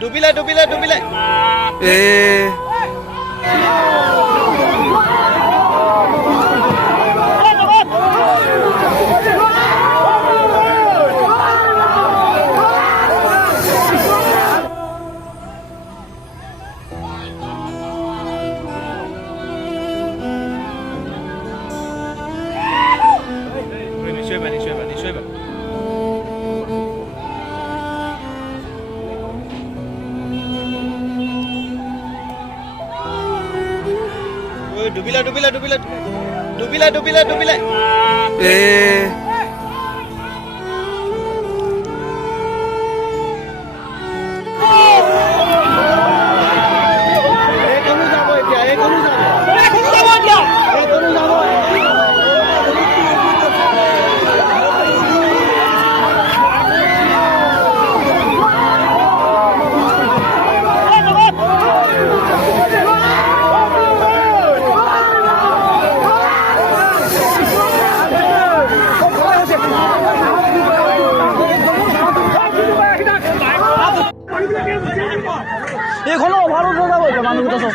ডুবিলে ডুবিলে ডুবিলে ডুবিলে ডুবিলে ডুবিলে ডুবিলে ডুবিলে ডুবিলে এখনো ভালো বোঝা বলছে মানুষটা সব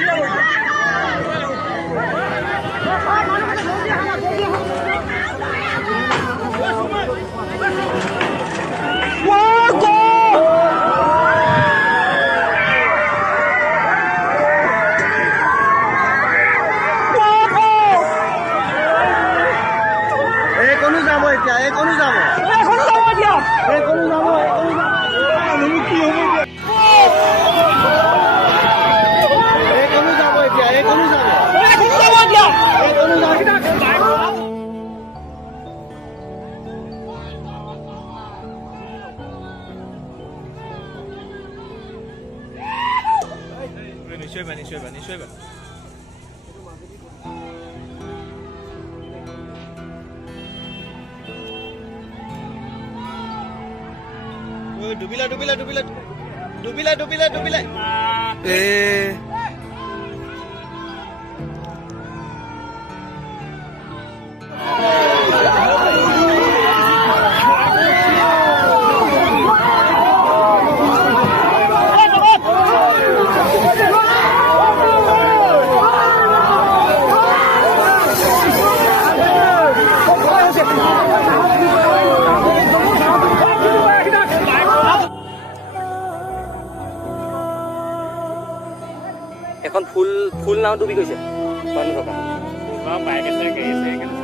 কোনো যাব এতিয়া কোনো যাব এখনো যাব এতিয়া কোনো যাব কি হবে কোনো যাব এতিয়া কোনো যাব এখনো যাব এতিয়া কোনো যাব নিশ্চয় ডুবিলে ডুবিলে ডুবিলে ডুবিলে ডুবিলে ডুবিলে এখন ফুল নাও ডুবি গৈছে মানুহ থকা বাইকে চাইকে